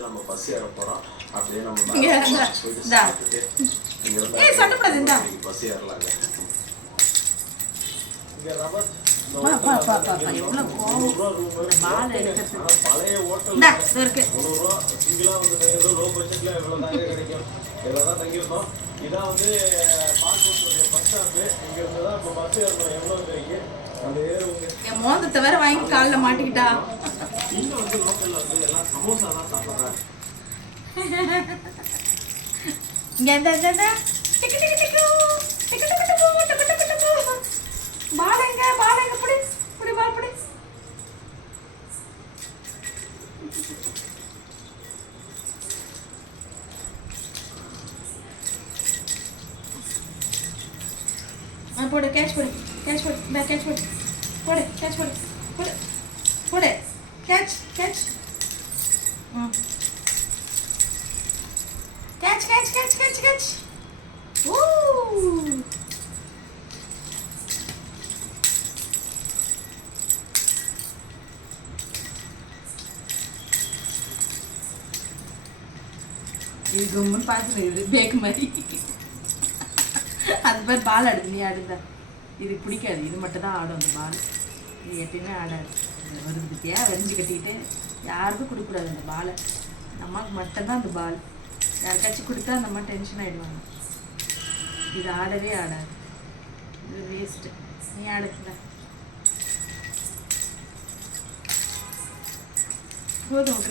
வந்து நம்ம பஸ் ஏற போறோம். அப்படியே நம்ம போயிட்டு சாப்பிட்டுட்டு பஸ் ஏறலாங்க. இங்க ரபர் எவ்வளவு பழைய ஹோட்டல் ₹100 சிங்கிளா வந்து லோ பட்ஜெட்ல எவ்வளவு கிடைக்கும். இதெல்லாம் தங்கியிருந்தோம். இதான் வந்து பாக்கூருடைய பஸ் ஸ்டாப்பு. இங்க இருந்து தான் இப்போ பஸ் ஏறணும். எவ்வளவு தெரியும் அந்த ஏறுவங்க. என் மோந்தத்தை வேற வாங்கி காலில் மாட்டிக்கிட்டா. இங்க வந்து லோக்கல்ல வந்து எல்லாம் சமோசா தான் சாப்பிட்றாங்க. இங்க இந்த பாலங்க புடி புடி பால் புடி. போடு கேட்ச் போடு கேட்ச் போடு இந்த கேட்ச் போடு போடு கேட்ச் போடு போடு போடு catch catch catch catch catch catch catch. ஊ இது கும்முன்னு பார்த்துட்டு இது பேக் மாதிரி அது மாதிரி பால் ஆடுது. நீ ஆடுத இது பிடிக்காது. இது மட்டும் தான் ஆடும். அந்த பால் இது எப்பயுமே ஆடாது. வருதுக்கியா வரைஞ்சி கட்டிக்கிட்டு யாருக்கும் கொடுக்கக்கூடாது அந்த பாலை. அம்மாவுக்கு மட்டும்தான் அந்த பால். யாருக்காச்சும் கொடுத்தா அந்த அம்மா டென்ஷன் ஆகிடுவாங்க. இது ஆடவே ஆடாது. இது வேஸ்ட்டு. நீ ஆடுக்குதா போதும்.